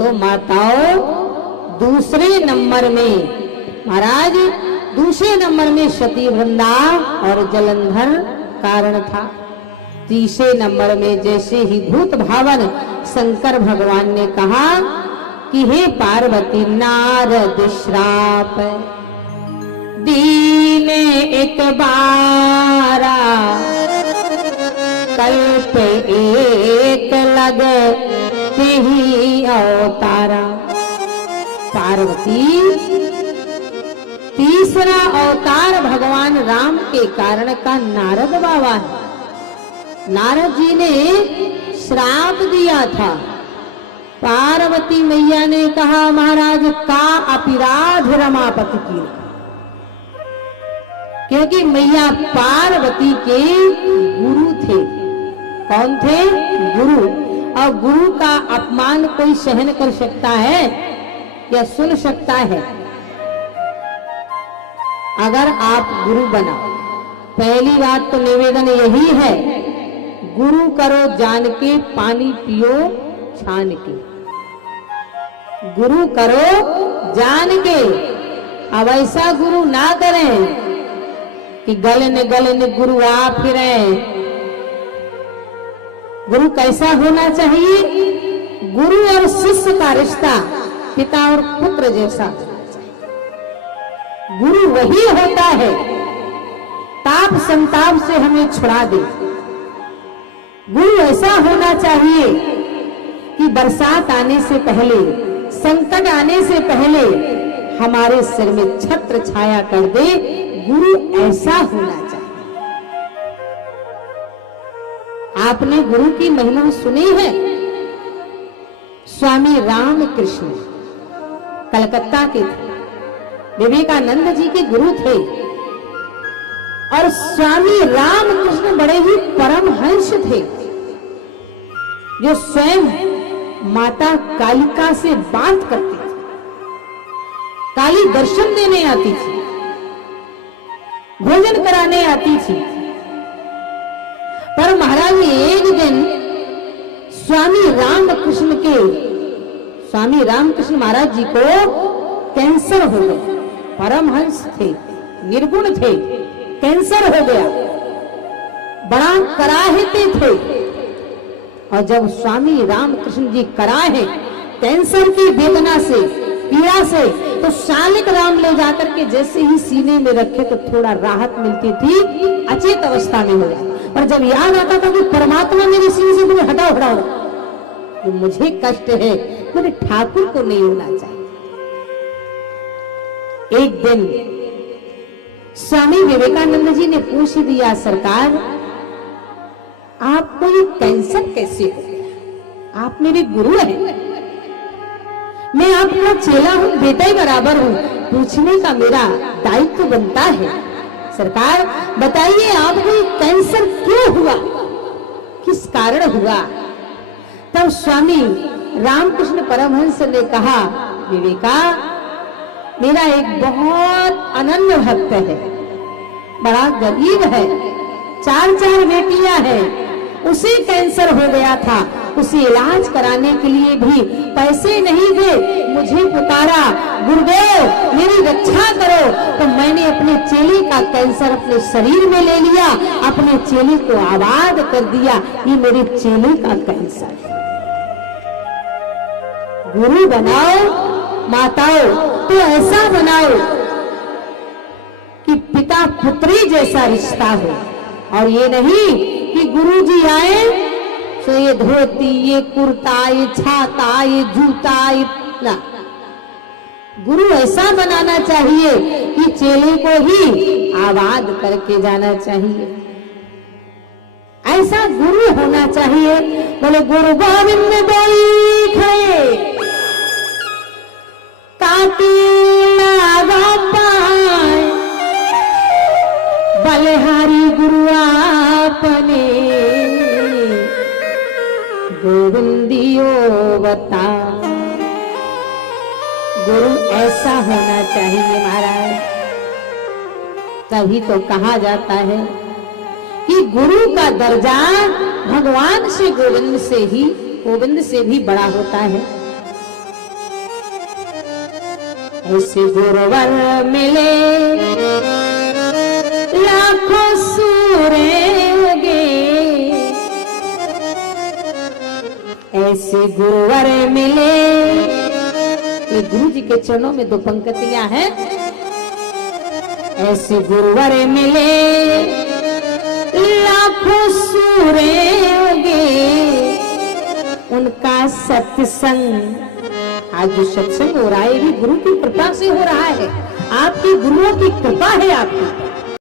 तो माताओं दूसरे नंबर में महाराज, दूसरे नंबर में सती वृंदा और जलंधर कारण था। तीसरे नंबर में जैसे ही भूत भावन शंकर भगवान ने कहा कि हे पार्वती, नारद श्राप दीने एक बारा, कल्प एक लगे ही अवतारा। पार्वती, तीसरा अवतार भगवान राम के कारण का नारद बाबा है। नारद जी ने श्राप दिया था। पार्वती मैया ने कहा महाराज का अपराध रमापति की, क्योंकि मैया पार्वती के गुरु थे। कौन थे? गुरु। और गुरु का अपमान कोई सहन कर सकता है या सुन सकता है? अगर आप गुरु बना, पहली बात तो निवेदन यही है, गुरु करो जान के, पानी पियो छान के। गुरु करो जान के। अब ऐसा गुरु ना करें कि गले गले गुरु आ फिरे। गुरु कैसा होना चाहिए? गुरु और शिष्य का रिश्ता पिता और पुत्र जैसा होना चाहिए। गुरु वही होता है ताप संताप से हमें छुड़ा दे। गुरु ऐसा होना चाहिए कि बरसात आने से पहले, संकट आने से पहले हमारे सिर में छत्र छाया कर दे। गुरु ऐसा होना चाहिए। आपने गुरु की महिमा सुनी है? स्वामी रामकृष्ण कलकत्ता के थे, विवेकानंद जी के गुरु थे। और स्वामी रामकृष्ण बड़े ही परमहंस थे, जो स्वयं माता कालिका से बात करते थे। काली दर्शन देने आती थी, भोजन कराने आती थी। पर महाराज एक दिन स्वामी रामकृष्ण महाराज जी को कैंसर हो गया। परमहंस थे, निर्गुण थे, कैंसर हो गया। बड़ा कराहते थे। और जब स्वामी रामकृष्ण जी कराहे कैंसर की वेदना से, पीड़ा से, तो शालिक राम ले जाकर के जैसे ही सीने में रखे तो थोड़ा राहत मिलती थी, अचेत अवस्था में हो गया। और जब याद आता था कि परमात्मा मेरे सीने से तुम्हें हटाओ हटाओ, तो मुझे कष्ट है, मेरे ठाकुर को नहीं होना चाहिए। एक दिन स्वामी विवेकानंद जी ने पूछ दिया, सरकार आपको ये कैंसर कैसे हो गया? आप मेरे गुरु हैं, मैं आपका चेला हूं, बेटा ही बराबर हूं, पूछने का मेरा दायित्व बनता है। सरकार बताइए आपको कैंसर क्यों हुआ, किस कारण हुआ? तब स्वामी रामकृष्ण परमहंस ने कहा, विवेका मेरा एक बहुत अनन्य भक्त है, बड़ा गरीब है, 4 बेटियां हैं, उसे कैंसर हो गया था, उसे इलाज कराने के लिए भी पैसे नहीं थे। मुझे पुकारा, गुरुदेव मेरी रक्षा करो। तो मैंने अपने चेले का कैंसर अपने शरीर में ले लिया, अपने चेले को आबाद कर दिया। ये मेरे चेले का कैंसर है। गुरु बनाओ माताओं तो ऐसा बनाओ कि पिता पुत्री जैसा रिश्ता हो, और ये नहीं कि गुरु जी आए तो ये धोती, ये कुर्ता, ये छाता, ये जूता, इतना। गुरु ऐसा बनाना चाहिए कि चेले को ही आबाद करके जाना चाहिए। ऐसा गुरु होना चाहिए। बोले गुरु गोविंद बोली खड़े काटी लागा पाए, बलहारी गुरु आपने गोविंदियो बता। गुरु ऐसा होना चाहिए महाराज। तभी तो कहा जाता है कि गुरु का दर्जा भगवान से, गोविंद से भी बड़ा होता है। ऐसे गुरुवर मिले लाखों सूरेंगे, ऐसे गुरुवर मिले। ये गुरु जी के चरणों में 2 पंक्तियां हैं। ऐसे गुरुवर मिले लाखों सूरेंगे, उनका सत्संग। आज जो सत्संग हो रहा है ये भी गुरु की कृपा से हो रहा है। आपकी गुरुओं की कृपा है आपकी।